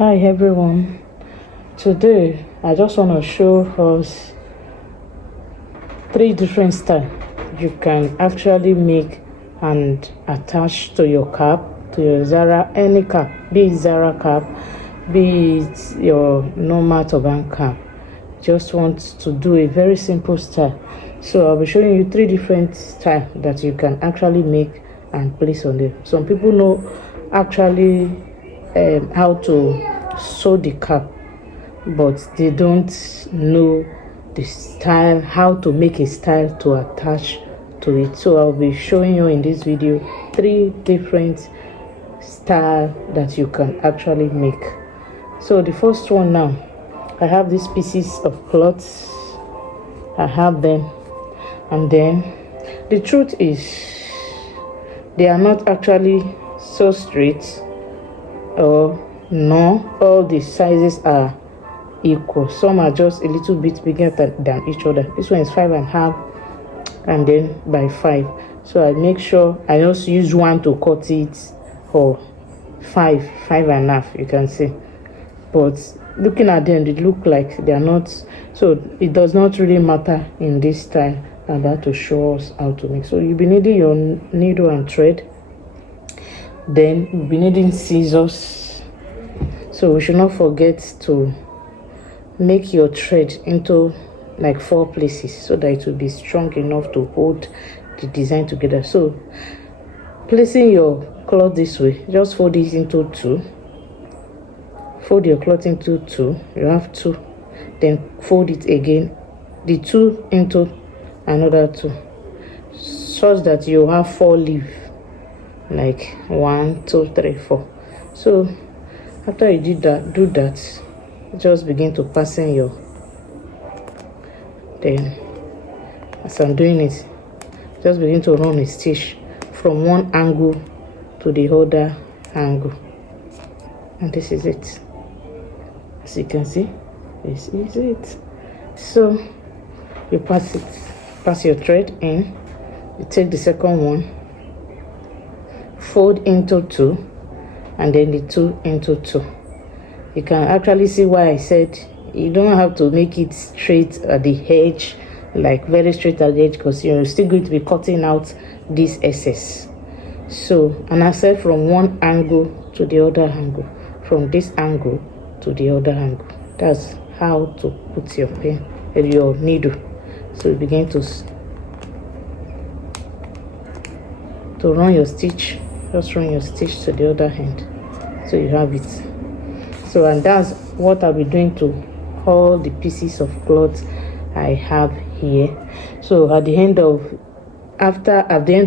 Hi everyone. Today I just want to show us 3 different styles you can actually make and attach to your cap, to your Zara, any cap, be it Zara cap, be it your normal turban cap. Just want to do a very simple style. So I'll be showing you 3 different styles that you can actually make and place on them. Some people know actually how to sew the cap, but they don't know the style, how to make a style to attach to it. So I'll be showing you in this video 3 different style that you can actually make. So the first one, now I have these pieces of cloth, I have them, and then the truth is they are not actually so straight, or no, all the sizes are equal. Some are just a little bit bigger than each other. This one is 5.5 and then by 5. So I make sure I just use one to cut it, or 5.5. You can see, but looking at them, they look like they are not. So it does not really matter in this style. I'm about to show us how to make. So you'll be needing your needle and thread, then you'll be needing scissors. So we should not forget to make your thread into like 4 places so that it will be strong enough to hold the design together. So placing your cloth this way, just fold it into 2. Fold your cloth into 2. You have 2, then fold it again, the 2 into another 2, such that you have 4 leaves, like 1, 2, 3, 4. So after you do that, just begin to fasten your, then as I'm doing it, just begin to run a stitch from one angle to the other angle, and this is it. As you can see, this is it. So you pass your thread in, you take the second one, fold into 2, and then the 2 into 2. You can actually see why I said you don't have to make it straight at the edge, like very straight at the edge, because you're still going to be cutting out this excess. So, and I said from one angle to the other angle, from this angle to the other angle. That's how to put your pen and your needle. So you begin to run your stitch. Just run your stitch to the other end, so you have it. So, and that's what I'll be doing to all the pieces of cloth I have here. So at the end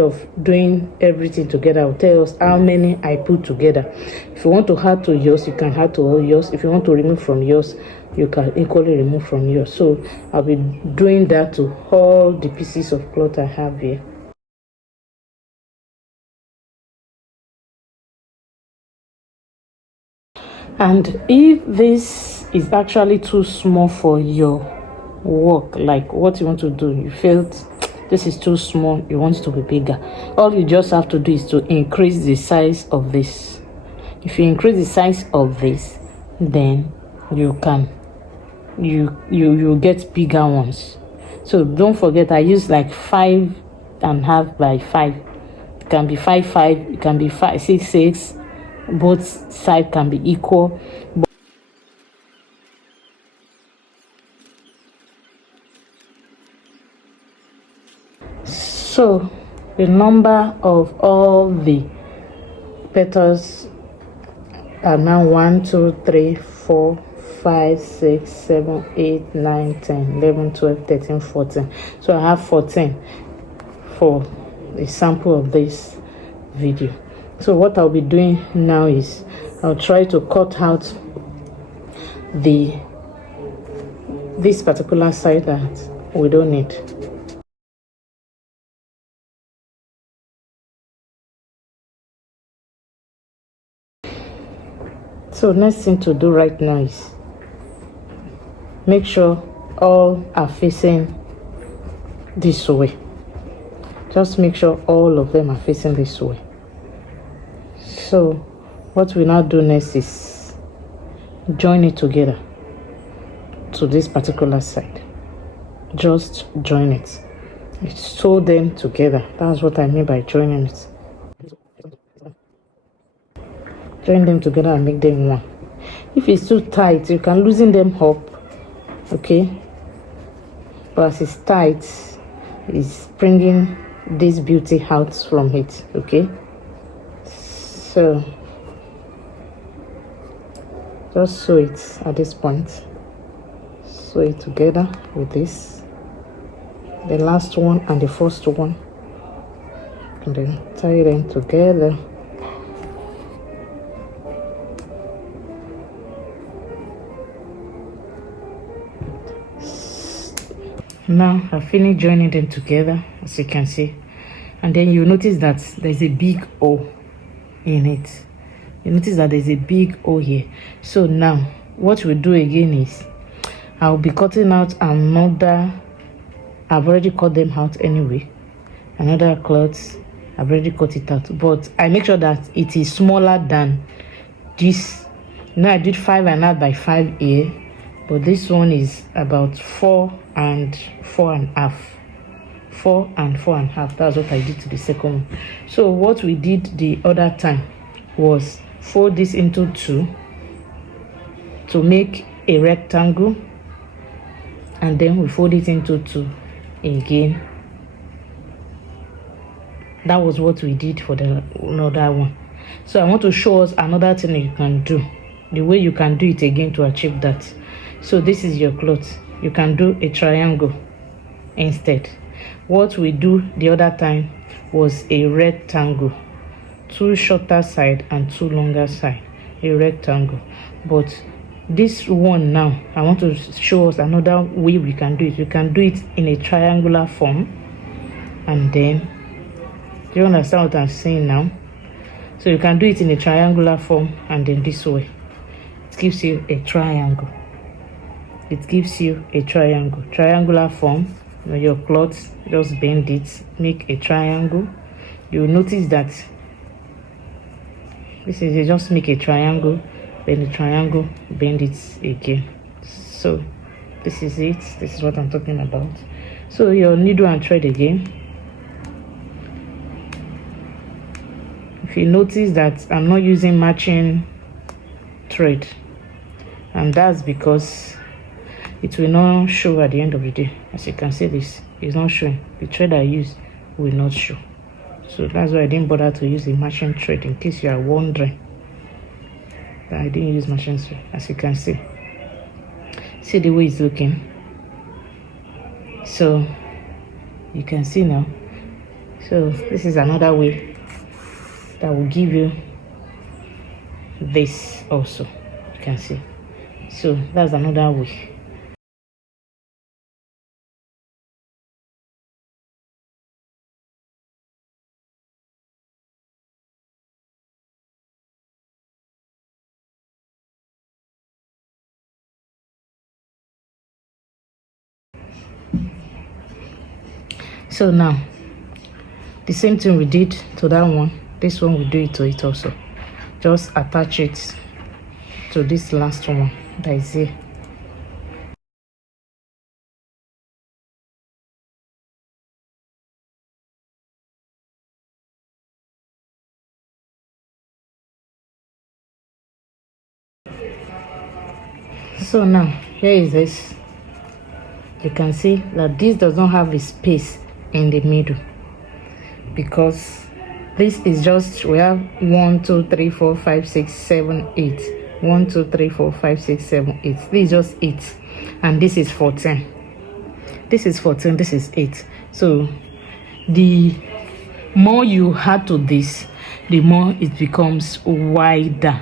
of doing everything together, I'll tell us how many I put together. If you want to add to yours, you can add to all yours. If you want to remove from yours, you can equally remove from yours. So I'll be doing that to all the pieces of cloth I have here. And if this is actually too small for your work, like what you want to do, you felt this is too small, you want it to be bigger, all you just have to do is to increase the size of this. If you increase the size of this, then you can you get bigger ones. So don't forget, I use like 5.5 by 5. It can be 5.5, it can be 5.6. Both sides can be equal. So the number of all the petals are now 1, 2, 3, 4, 5, 6, 7, 8, 9, 10, 11, 12, 13, 14. So I have 14 for a sample of this video. So what I'll be doing now is I'll try to cut out this particular side that we don't need. So next thing to do right now is make sure all are facing this way. Just make sure all of them are facing this way. So what we now do next is join it together to this particular side. Just join it. Sew them together. That's what I mean by joining it. Join them together and make them one. If it's too tight, you can loosen them up, okay? But as it's tight, it's bringing this beauty out from it, okay? So just sew it at this point. Sew it together with this, the last one and the first one, and then tie them together. Now I finished joining them together, as you can see, and then you notice that there's a big O in it. You notice that there's a big O here. So now what we'll do again is I'll be cutting out another. I've already cut them out anyway. Another cloth, I've already cut it out, but I make sure that it is smaller than this. Now I did 5.5 by 5 here, but this one is about 4 and 4.5. 4 and 4.5. That's what I did to the second one. So what we did the other time was fold this into 2 to make a rectangle, and then we fold it into 2 again. That was what we did for the another one. So I want to show us another thing you can do, the way you can do it again to achieve that. So this is your cloth. You can do a triangle instead. What we do the other time was a rectangle, 2 shorter side and 2 longer side, a rectangle. But this one now, I want to show us another way we can do it. You can do it in a triangular form, and then, do you understand what I'm saying now? So you can do it in a triangular form, and then this way it gives you a triangle. It gives you a triangle, triangular form. Your cloth, just bend it, make a triangle. You will notice that this is, you just make a triangle, then the triangle, bend it again. So this is it. This is what I'm talking about. So your needle and thread again. If you notice that I'm not using matching thread, and that's because it will not show at the end of the day. As you can see, this is not showing. The thread I use will not show. So that's why I didn't bother to use a matching thread, in case you are wondering that I didn't use matching thread. As you can see the way it's looking. So you can see now. So this is another way that will give you this also. You can see. So that's another way. So now the same thing we did to that one, this one we do it to it also. Just attach it to this last one that is here. So now here is this. You can see that this does not have a space in the middle, because this is just, we have 1 2 3 4 5 6 7 8, 1 2 3 4 5 6 7 8. This is just 8, and this is 14. This is 14, this is 8. So the more you add to this, the more it becomes wider.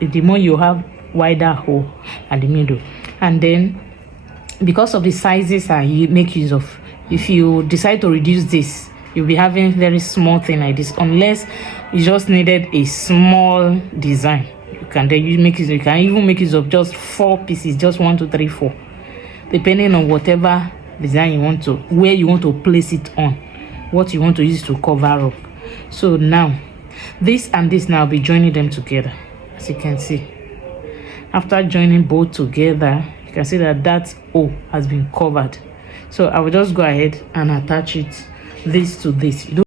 The more you have wider hole at the middle. And then because of the sizes I make use of, if you decide to reduce this, you'll be having very small thing like this, unless you just needed a small design. You can then make it. You can even make use of just 4 pieces, just 1 2 3 4, depending on whatever design you want to, where you want to place it on, what you want to use to cover up. So now this and this, now I'll be joining them together, as you can see. After joining both together, you can see that that O has been covered. So I will just go ahead and attach it, this to this. You don't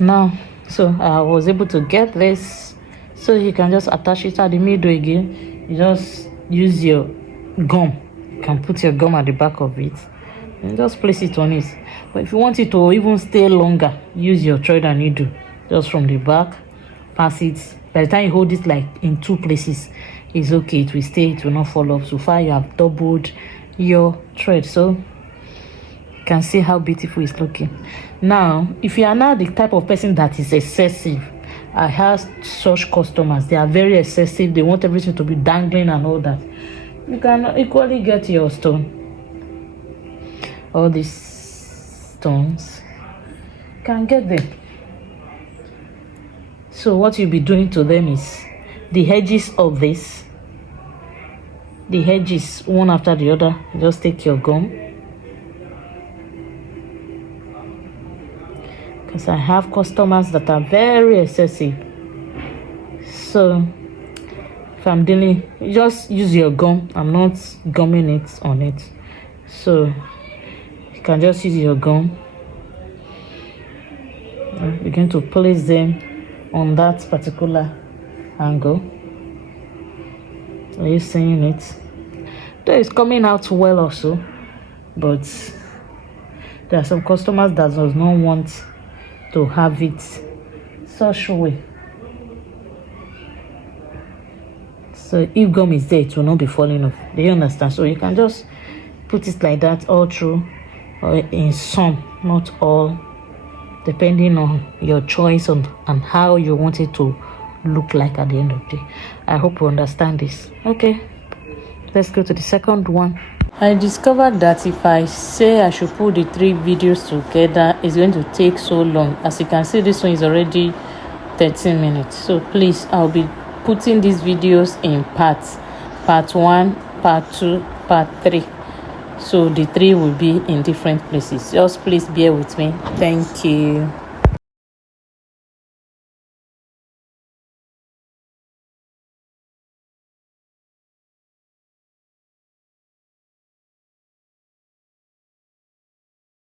now, so I was able to get this, so you can just attach it at the middle again. You just use your gum. You can put your gum at the back of it and just place it on it. But if you want it to even stay longer, use your thread and needle just from the back, pass it. By the time you hold it like in 2 places, it's okay, it will stay, it will not fall off. So far you have doubled your thread. So you can see how beautiful it's looking. Now, if you are not the type of person that is excessive, I have such customers, they are very excessive, they want everything to be dangling and all that. You can equally get your stone, all these stones, you can get them. So what you'll be doing to them is the edges of this, the edges one after the other, just take your gum, because I have customers that are very excessive. So if I'm dealing, just use your gum. I'm not gumming it on it, so you can just use your gum, begin to place them on that particular angle. Are you seeing it? Though it's coming out well also, but there are some customers that does not want to have it such way. So if gum is there, it will not be falling off. Do you understand? So you can just put it like that all through, or in some, not all, depending on your choice and how you want it to look like at the end of the day. I hope you understand this. Okay, let's go to the second one. I discovered that if I say I should put the 3 videos together, it's going to take so long. As you can see, this one is already 13 minutes. So please, I'll be putting these videos in parts. Part 1, part 2, part 3. So the 3 will be in different places. Just please bear with me. Thank you.